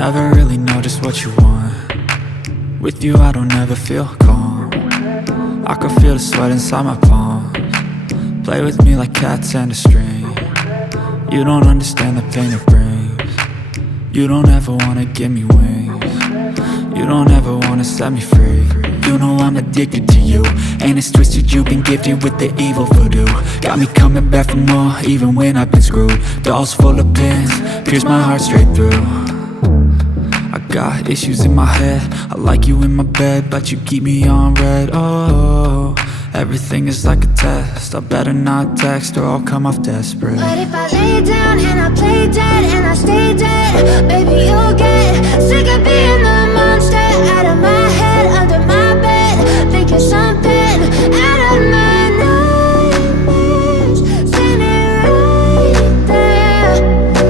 Never really know just what you want. With you I don't ever feel calm. I can feel the sweat inside my palms. Play with me like cats and a string. You don't understand the pain it brings. You don't ever wanna give me wings. You don't ever wanna set me free. You know I'm addicted to you, and it's twisted, you've been gifted with the evil voodoo. Got me coming back for more, even when I've been screwed. Dolls full of pins, pierce my heart straight through. I got issues in my head, I like you in my bed, but you keep me on red. Oh, everything is like a test, I better not text or I'll come off desperate. But if I lay down and I play dead and I stay dead, baby you'll get sick of being the monster out of my head, under my bed, thinking something out of my nightmares, standing right there.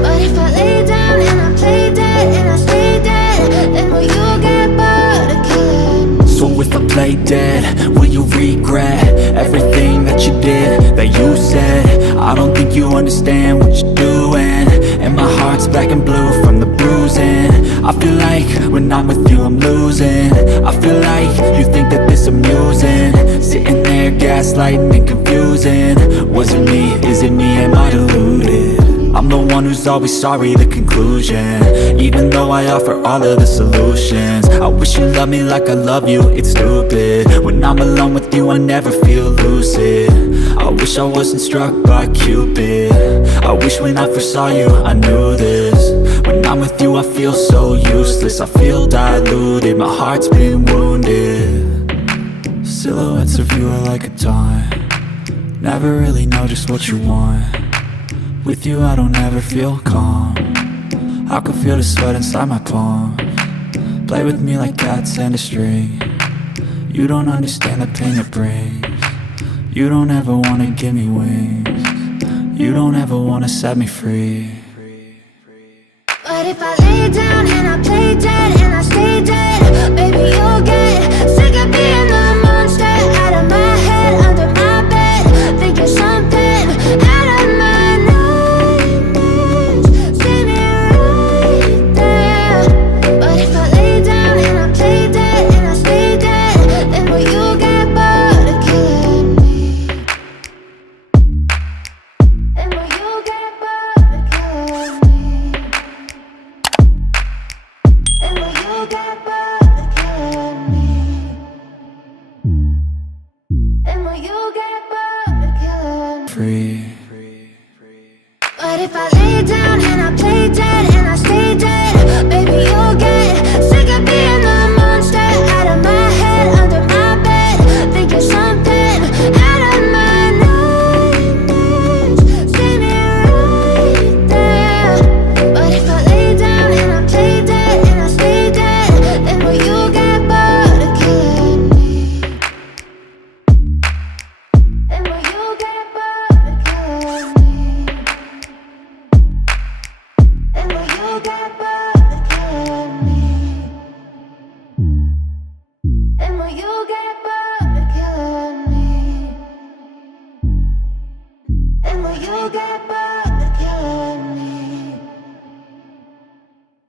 But if I lay down and I play dead and I stay dead, then will you get bored of killing? So if I play dead, will you regret everything that you did, that you said? I don't think you understand what you're doing, and my heart's black and blue from the bruising. I feel like when I'm with you I'm losing. I feel like you think that this amusing, sitting there gaslighting and confusing. Was it me? Is it me? Am I deluded? I'm the one who's always sorry, the conclusion, even though I offer all of the solutions. I wish you loved me like I love you, it's stupid. When I'm alone with you I never feel lucid. I wish I wasn't struck by Cupid. I wish when I first saw you I knew this. When I'm with you I feel so useless, I feel diluted, my heart's been wounded. Silhouettes of you are like a taunt. Never really know just what you want. With you I don't ever feel calm. I can feel the sweat inside my palms. Play with me like cats and a string. You don't understand the pain it brings. You don't ever wanna give me wings. You don't ever wanna set me free. But if I lay down and I play dead